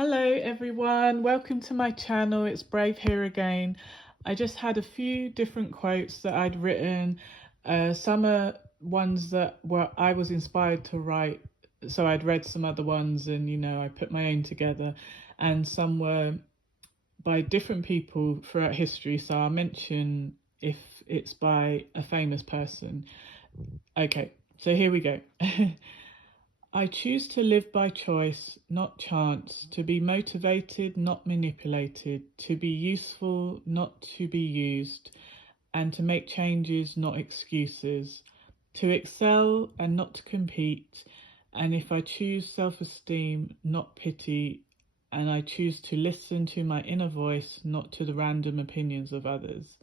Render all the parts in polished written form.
Hello everyone, welcome to my channel. It's Brave here again. I just had a few different quotes that I'd written. Some are ones that I was inspired to write, so I'd read some other ones and I put my own together. And some were by different people throughout history, so I'll mention if it's by a famous person. Okay, so here we go. I choose to live by choice, not chance, to be motivated, not manipulated, to be useful, not to be used, and to make changes, not excuses, to excel and not to compete, and if I choose self-esteem, not pity, and I choose to listen to my inner voice, not to the random opinions of others.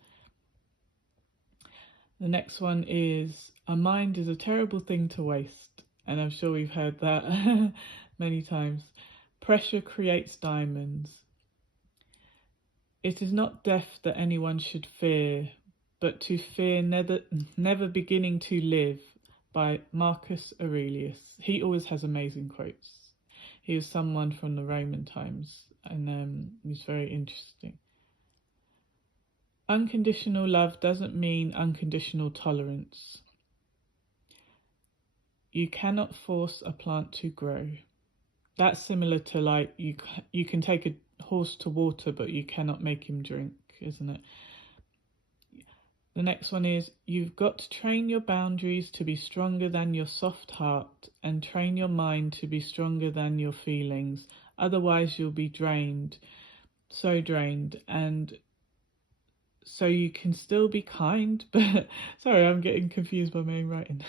The next one is, a mind is a terrible thing to waste. And I'm sure we've heard that many times. Pressure creates diamonds. It is not death that anyone should fear, but to fear never beginning to live, by Marcus Aurelius. He always has amazing quotes. He is someone from the Roman times, and he's very interesting. Unconditional love doesn't mean unconditional tolerance. You cannot force a plant to grow. That's similar to like you can take a horse to water, but you cannot make him drink, isn't it? The next one is, you've got to train your boundaries to be stronger than your soft heart, and train your mind to be stronger than your feelings. Otherwise you'll be drained, so drained. And so you can still be kind, but sorry, I'm getting confused by my own writing.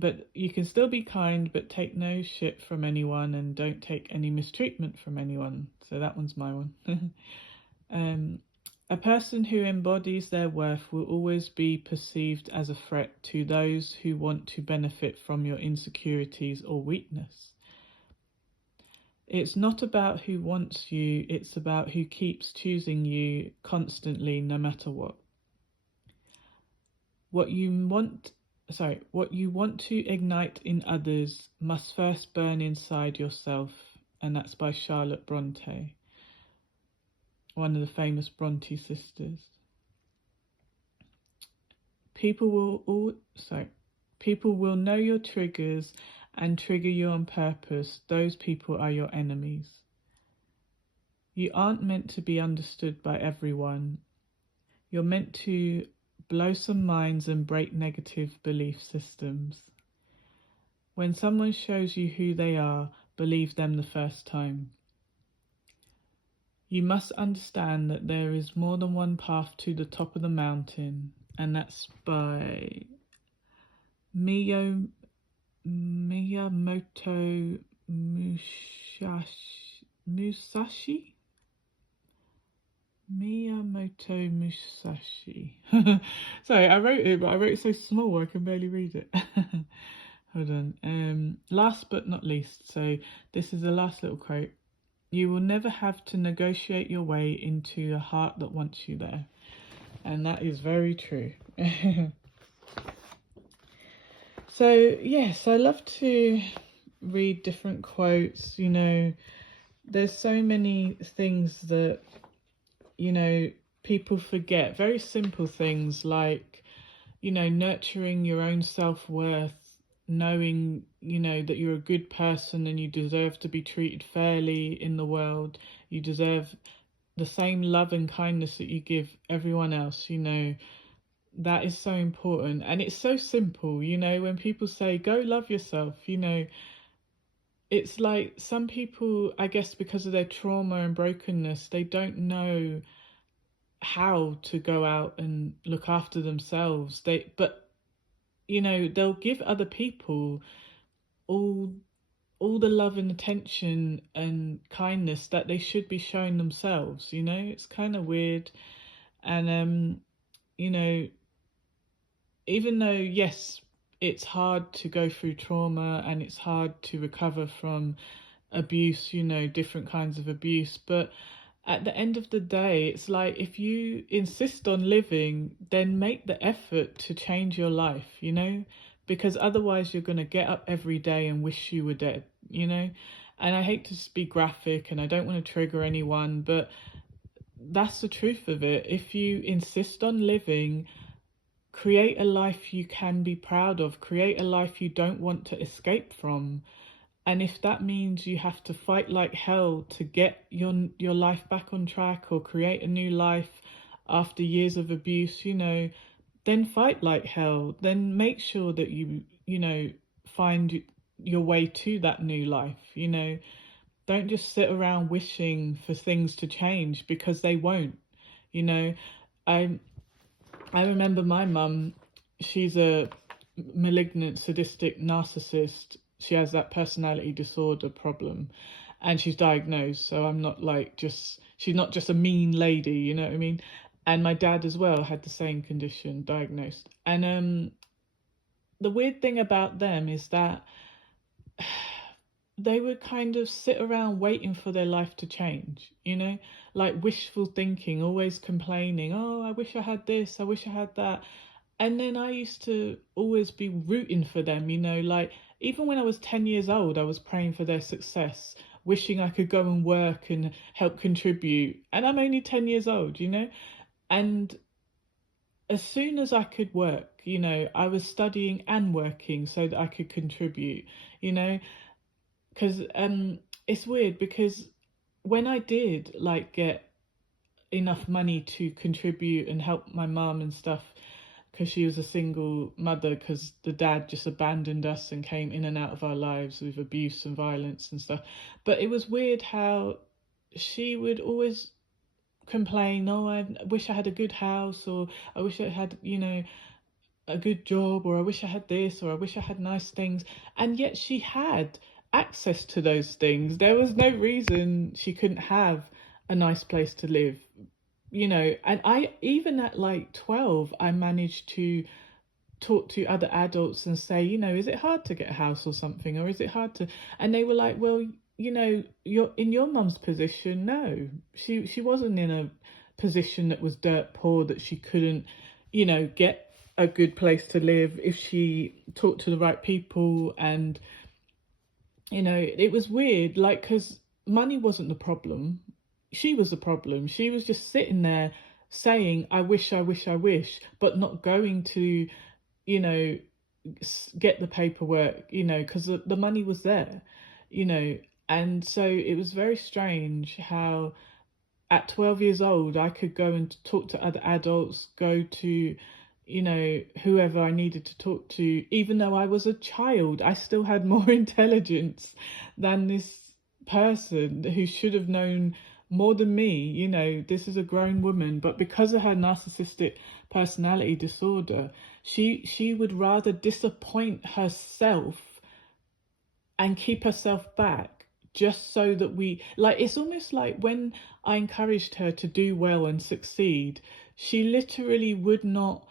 But you can still be kind, but take no shit from anyone and don't take any mistreatment from anyone. So that one's my one. A person who embodies their worth will always be perceived as a threat to those who want to benefit from your insecurities or weakness. It's not about who wants you, it's about who keeps choosing you constantly, no matter what. What you want to ignite in others must first burn inside yourself. And that's by Charlotte Bronte, one of the famous Bronte sisters. People will know your triggers and trigger you on purpose. Those people are your enemies. You aren't meant to be understood by everyone. You're meant to blow some minds and break negative belief systems. When someone shows you who they are, believe them the first time. You must understand that there is more than one path to the top of the mountain, and that's by Miyamoto Musashi? Miyamoto Musashi. Sorry, I wrote it, but I wrote it so small I can barely read it. Hold on. Last but not least, so this is the last little quote. You will never have to negotiate your way into a heart that wants you there. And that is very true. So, yes, I love to read different quotes. There's so many things that, people forget. Very simple things like, nurturing your own self-worth, knowing, that you're a good person and you deserve to be treated fairly in the world. You deserve the same love and kindness that you give everyone else, that is so important. And it's so simple, when people say, go love yourself, it's like some people, I guess because of their trauma and brokenness, they don't know how to go out and look after themselves. But they'll give other people all the love and attention and kindness that they should be showing themselves. It's kind of weird. And even though, yes, it's hard to go through trauma and it's hard to recover from abuse, different kinds of abuse, but at the end of the day, it's like, if you insist on living, then make the effort to change your life, because otherwise you're going to get up every day and wish you were dead, you know? And I hate to be graphic and I don't want to trigger anyone, but that's the truth of it. If you insist on living, create a life you can be proud of, create a life you don't want to escape from. And if that means you have to fight like hell to get your life back on track or create a new life after years of abuse, you know, then fight like hell. Then make sure that you know, find your way to that new life, you know. Don't just sit around wishing for things to change, because they won't, you know. I remember my mum, she's a malignant, sadistic narcissist. She has that personality disorder problem and she's diagnosed. So I'm not like just, she's not just a mean lady, you know what I mean? And my dad as well had the same condition, diagnosed. And the weird thing about them is that they would kind of sit around waiting for their life to change, you know, like wishful thinking, always complaining, oh, I wish I had this, I wish I had that. And then I used to always be rooting for them, you know, like even when I was 10 years old, I was praying for their success, wishing I could go and work and help contribute. And I'm only 10 years old, you know, and as soon as I could work, you know, I was studying and working so that I could contribute, you know, because it's weird because when I did like get enough money to contribute and help my mum and stuff, because she was a single mother, because the dad just abandoned us and came in and out of our lives with abuse and violence and stuff. But it was weird how she would always complain, oh, I wish I had a good house, or I wish I had, you know, a good job, or I wish I had this, or I wish I had nice things. And yet she had access to those things. There was no reason she couldn't have a nice place to live, you know. And I, even at like 12, I managed to talk to other adults and say, you know, is it hard to get a house or something, or is it hard to, and they were like, well, you know, you're in your mum's position. No, she wasn't in a position that was dirt poor, that she couldn't, you know, get a good place to live if she talked to the right people. And you know, it was weird, like, because money wasn't the problem, she was the problem. She was just sitting there saying, I wish, I wish, I wish, but not going to, you know, get the paperwork, you know, because the money was there, you know. And so it was very strange how at 12 years old I could go and talk to other adults, go to, you know, whoever I needed to talk to. Even though I was a child, I still had more intelligence than this person who should have known more than me. You know, this is a grown woman, but because of her narcissistic personality disorder, she would rather disappoint herself and keep herself back just so that we, like, it's almost like when I encouraged her to do well and succeed, she literally would not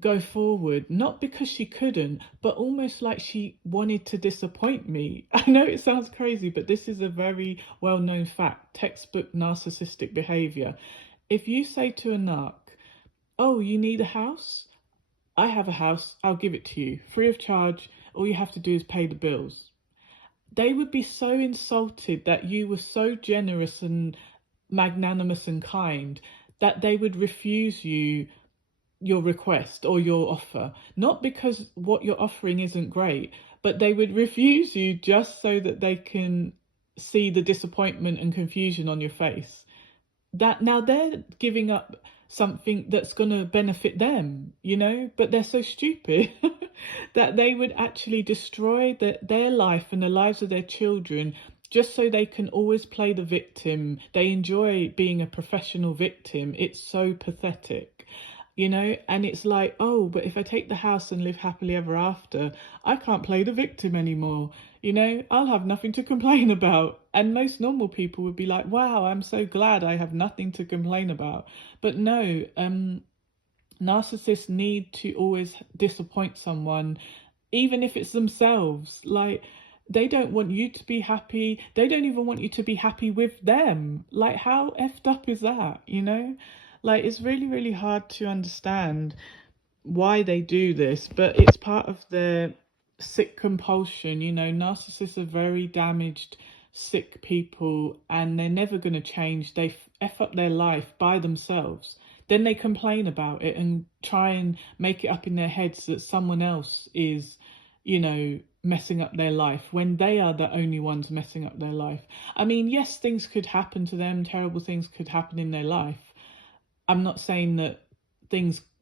go forward, not because she couldn't, but almost like she wanted to disappoint me. I know it sounds crazy, but this is a very well-known fact, textbook narcissistic behavior. If you say to a narc, oh, you need a house? I have a house, I'll give it to you, free of charge, all you have to do is pay the bills. They would be so insulted that you were so generous and magnanimous and kind that they would refuse you your request or your offer, not because what you're offering isn't great, but they would refuse you just so that they can see the disappointment and confusion on your face. That now they're giving up something that's going to benefit them, you know, but they're so stupid that they would actually destroy their life and the lives of their children just so they can always play the victim. They enjoy being a professional victim. It's so pathetic, you know. And it's like, oh, but if I take the house and live happily ever after, I can't play the victim anymore, you know, I'll have nothing to complain about. And most normal people would be like, wow, I'm so glad I have nothing to complain about. But no, narcissists need to always disappoint someone, even if it's themselves. Like, they don't want you to be happy. They don't even want you to be happy with them. Like, how effed up is that, you know? Like, it's really, really hard to understand. why they do this, but it's part of their sick compulsion. You know, narcissists are very damaged, sick people, and they're never going to change. They F up their life by themselves. Then they complain about it and try and make it up in their heads that someone else is, you know, messing up their life when they are the only ones messing up their life. I mean, yes, things could happen to them, terrible things could happen in their life. I'm not saying that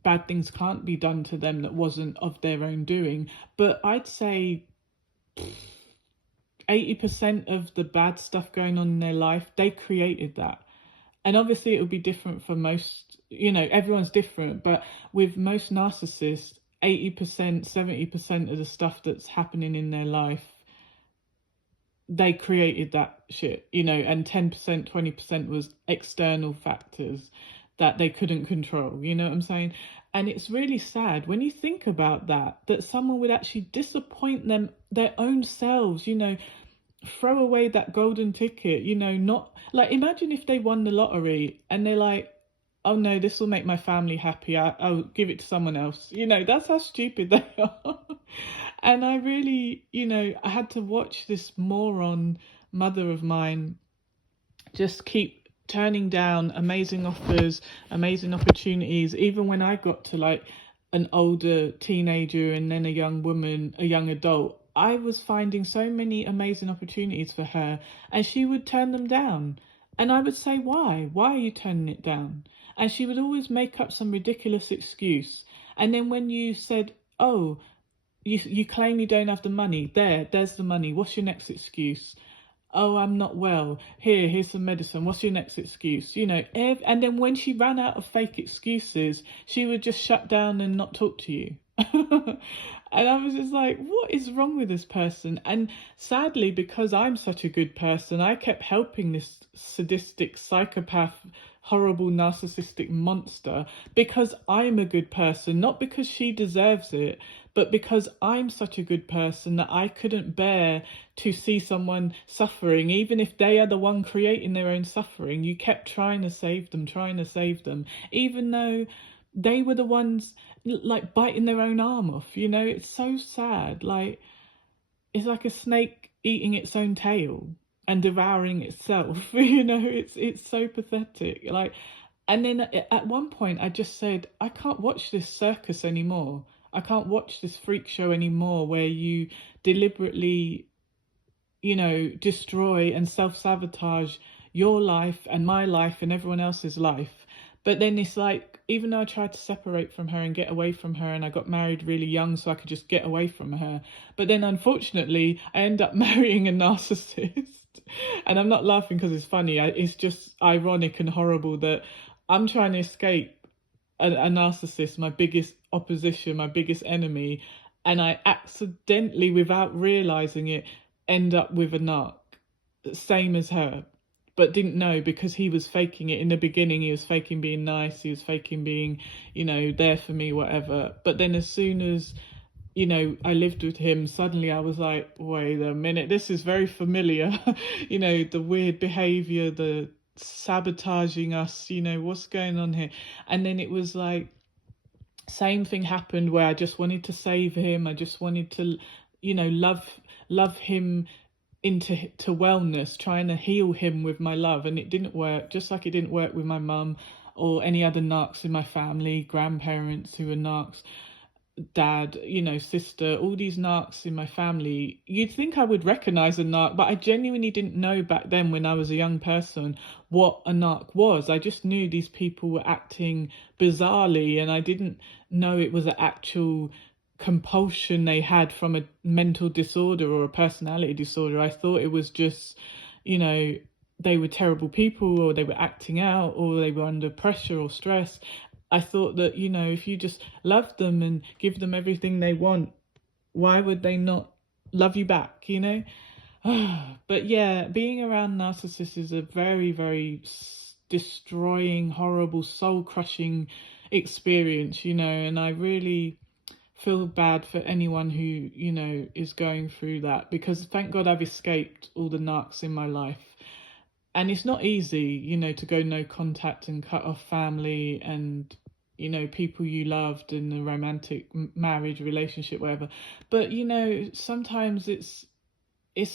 bad things can't be done to them that wasn't of their own doing, but I'd say 80% of the bad stuff going on in their life, they created that. And obviously it would be different for most, you know, everyone's different, but with most narcissists, 80%, 70% of the stuff that's happening in their life, they created that shit, you know, and 10%, 20% was external factors that they couldn't control, you know what I'm saying? And it's really sad when you think about that, that someone would actually disappoint them, their own selves, you know, throw away that golden ticket, you know, not like, imagine if they won the lottery and they're like, oh no, this will make my family happy, I'll give it to someone else. You know, that's how stupid they are. And I really, you know, I had to watch this moron mother of mine just keep turning down amazing offers, amazing opportunities, even when I got to like an older teenager and then a young woman, a young adult. I was finding so many amazing opportunities for her and she would turn them down. And I would say, why? Why are you turning it down? And she would always make up some ridiculous excuse. And then when you said, oh, you claim you don't have the money, there's the money. What's your next excuse? Oh, I'm not well. Here's some medicine. What's your next excuse? You know, and then when she ran out of fake excuses, she would just shut down and not talk to you. And I was just like, what is wrong with this person? And sadly, because I'm such a good person, I kept helping this sadistic psychopath, horrible narcissistic monster because I'm a good person, not because she deserves it, but because I'm such a good person that I couldn't bear to see someone suffering, even if they are the one creating their own suffering. You kept trying to save them, even though they were the ones like biting their own arm off. You know, it's so sad. Like, it's like a snake eating its own tail and devouring itself. You know, it's so pathetic. Like, and then at one point I just said, I can't watch this circus anymore. I can't watch this freak show anymore where you deliberately, you know, destroy and self-sabotage your life and my life and everyone else's life. But then it's like, even though I tried to separate from her and get away from her, and I got married really young so I could just get away from her, but then unfortunately I end up marrying a narcissist. And I'm not laughing because it's funny, it's just ironic and horrible that I'm trying to escape a narcissist, my biggest opposition, my biggest enemy, and I accidentally, without realizing it, end up with a narc, same as her, but didn't know because he was faking it in the beginning. He was faking being nice, he was faking being, you know, there for me, whatever. But then as soon as, you know, I lived with him, suddenly I was like, wait a minute, this is very familiar. You know, the weird behavior, the sabotaging us, you know, what's going on here? And then it was like, same thing happened where I just wanted to save him. I just wanted to, you know, love him into wellness, trying to heal him with my love, and it didn't work. Just like it didn't work with my mum or any other narcs in my family, grandparents who were narcs, dad, you know, sister, all these narcs in my family. You'd think I would recognize a narc, but I genuinely didn't know back then when I was a young person what a narc was. I just knew these people were acting bizarrely, and I didn't know it was an actual compulsion they had from a mental disorder or a personality disorder. I thought it was just, you know, they were terrible people, or they were acting out, or they were under pressure or stress. I thought that, you know, if you just love them and give them everything they want, why would they not love you back, you know? But yeah, being around narcissists is a very, very destroying, horrible, soul crushing experience, you know, and I really feel bad for anyone who, you know, is going through that, because thank God I've escaped all the narcs in my life. And it's not easy, you know, to go no contact and cut off family and you know, people you loved in a romantic marriage relationship, whatever. But you know, sometimes it's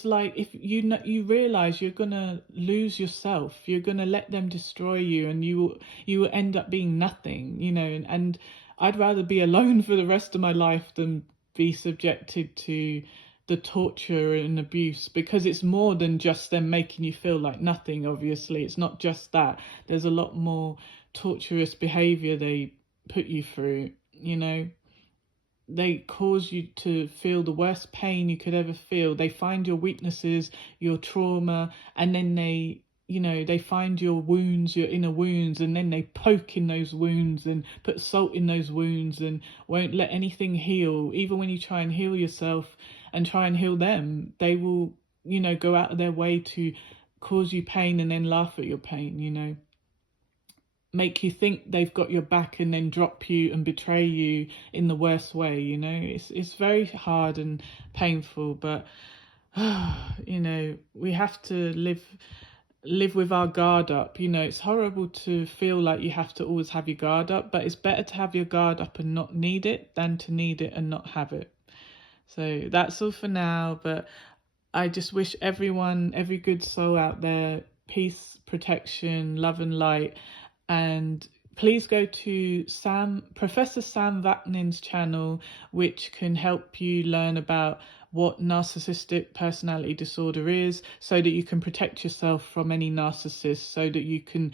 like, if you know, you realize you're gonna lose yourself, you're gonna let them destroy you, and you will end up being nothing, you know. And I'd rather be alone for the rest of my life than be subjected to the torture and abuse, because it's more than just them making you feel like nothing. Obviously, it's not just that. There's a lot more torturous behavior they put you through, you know. They cause you to feel the worst pain you could ever feel. They find your weaknesses, your trauma, and then they, you know, they find your wounds, your inner wounds, and then they poke in those wounds and put salt in those wounds and won't let anything heal. Even when you try and heal yourself and try and heal them, they will, you know, go out of their way to cause you pain and then laugh at your pain, you know. Make you think they've got your back and then drop you and betray you in the worst way, you know. It's very hard and painful, but you know, we have to live with our guard up. You know, it's horrible to feel like you have to always have your guard up, but it's better to have your guard up and not need it than to need it and not have it. So that's all for now, but I just wish everyone, every good soul out there, peace, protection, love and light. And please go to Professor Sam Vaknin's channel, which can help you learn about what narcissistic personality disorder is, so that you can protect yourself from any narcissist, so that you can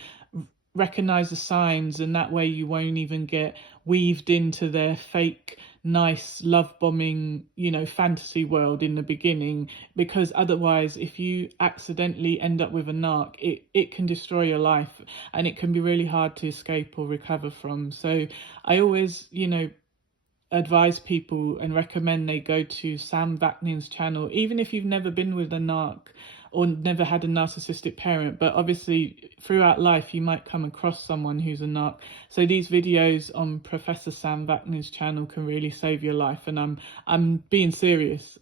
recognize the signs, and that way you won't even get weaved into their fake nice love bombing, you know, fantasy world in the beginning. Because otherwise, if you accidentally end up with a narc, it can destroy your life, and it can be really hard to escape or recover from. So I always, you know, advise people and recommend they go to Sam Vaknin's channel, even if you've never been with a narc or never had a narcissistic parent. But obviously throughout life you might come across someone who's a narc, so these videos on Professor Sam Vaknin's channel can really save your life, and I'm being serious.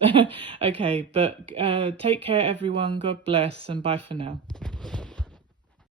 Okay, but take care everyone, God bless, and bye for now.